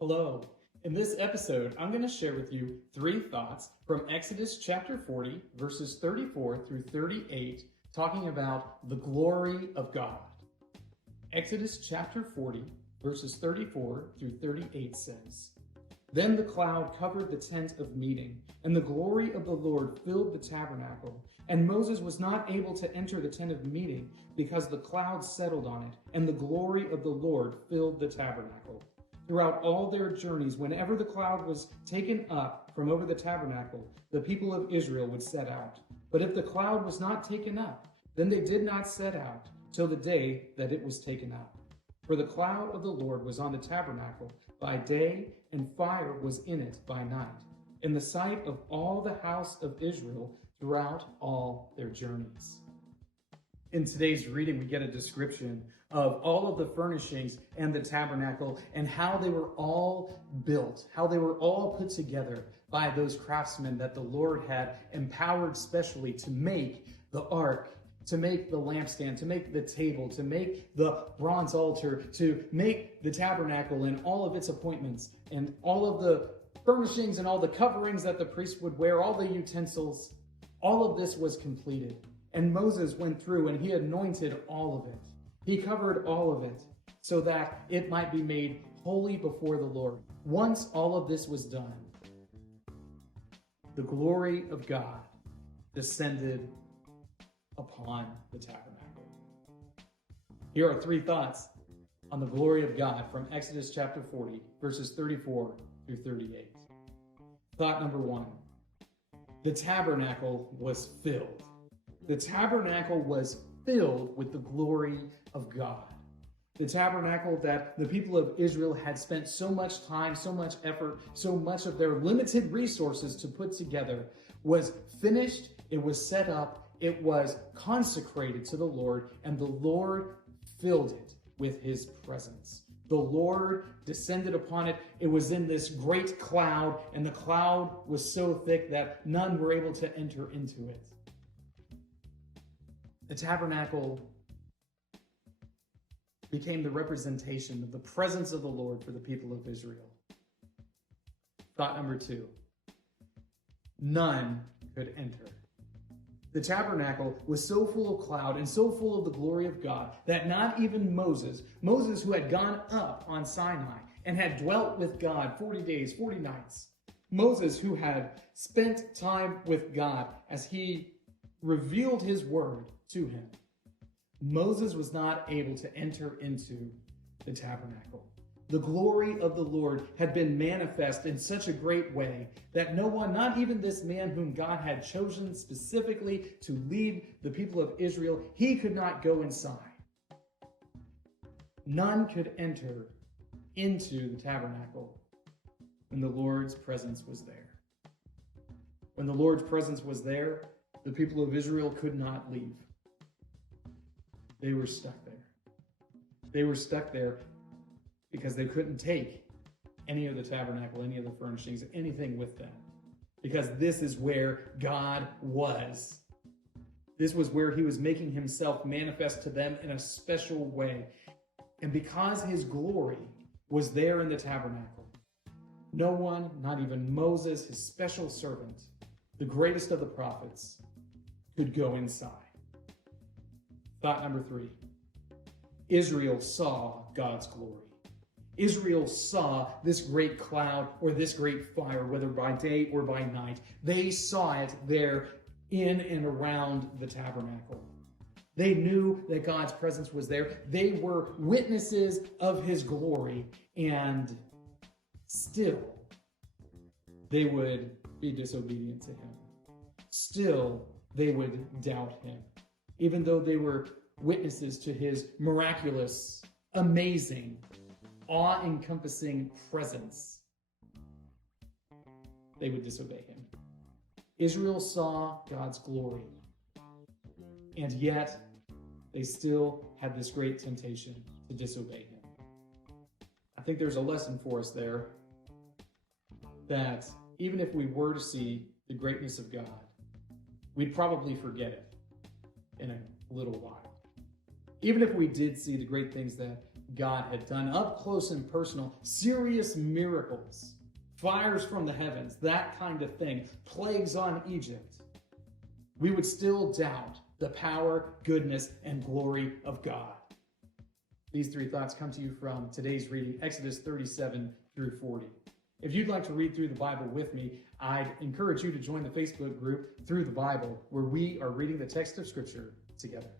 Hello. In this episode, I'm going to share with you 3 thoughts from Exodus chapter 40, verses 34 through 38, talking about the glory of God. Exodus chapter 40, verses 34 through 38 says, "Then the cloud covered the tent of meeting, and the glory of the Lord filled the tabernacle. And Moses was not able to enter the tent of meeting because the cloud settled on it, and the glory of the Lord filled the tabernacle. Throughout all their journeys, whenever the cloud was taken up from over the tabernacle, the people of Israel would set out. But if the cloud was not taken up, then they did not set out till the day that it was taken up. For the cloud of the Lord was on the tabernacle by day, and fire was in it by night, in the sight of all the house of Israel throughout all their journeys." In today's reading, we get a description of all of the furnishings and the tabernacle and how they were all built, how they were all put together by those craftsmen that the Lord had empowered specially to make the ark, to make the lampstand, to make the table, to make the bronze altar, to make the tabernacle and all of its appointments, and all of the furnishings and all the coverings that the priest would wear, all the utensils. All of this was completed. And Moses went through and he anointed all of it. He covered all of it so that it might be made holy before the Lord. Once all of this was done, the glory of God descended upon the tabernacle. Here are 3 thoughts on the glory of God from Exodus chapter 40, verses 34 through 38. Thought number 1, the tabernacle was filled. The tabernacle was filled with the glory of God. The tabernacle that the people of Israel had spent so much time, so much effort, so much of their limited resources to put together was finished, it was set up, it was consecrated to the Lord, and the Lord filled it with his presence. The Lord descended upon it. It was in this great cloud, and the cloud was so thick that none were able to enter into it. The tabernacle became the representation of the presence of the Lord for the people of Israel. Thought number 2, none could enter. The tabernacle was so full of cloud and so full of the glory of God that not even Moses, who had gone up on Sinai and had dwelt with God 40 days, 40 nights, Moses who had spent time with God as he revealed his word to him, Moses was not able to enter into the tabernacle. The glory of the Lord had been manifest in such a great way that no one, not even this man whom God had chosen specifically to lead the people of Israel, he could not go inside. None could enter into the tabernacle when the Lord's presence was there. When the Lord's presence was there, the people of Israel could not leave. They were stuck there. They were stuck there because they couldn't take any of the tabernacle, any of the furnishings, anything with them. Because this is where God was. This was where he was making himself manifest to them in a special way. And because his glory was there in the tabernacle, no one, not even Moses, his special servant, the greatest of the prophets, could go inside. Thought number 3, Israel saw God's glory. Israel saw this great cloud or this great fire, whether by day or by night. They saw it there in and around the tabernacle. They knew that God's presence was there. They were witnesses of his glory, and still they would be disobedient to him. Still they would doubt him. Even though they were witnesses to his miraculous, amazing, awe-encompassing presence, they would disobey him. Israel saw God's glory, and yet they still had this great temptation to disobey him. I think there's a lesson for us there that even if we were to see the greatness of God, we'd probably forget it in a little while. Even if we did see the great things that God had done up close and personal, serious miracles, fires from the heavens, that kind of thing, plagues on Egypt, we would still doubt the power, goodness, and glory of God. These three thoughts come to you from today's reading, Exodus 37 through 40. If you'd like to read through the Bible with me, I'd encourage you to join the Facebook group Through the Bible, where we are reading the text of Scripture together.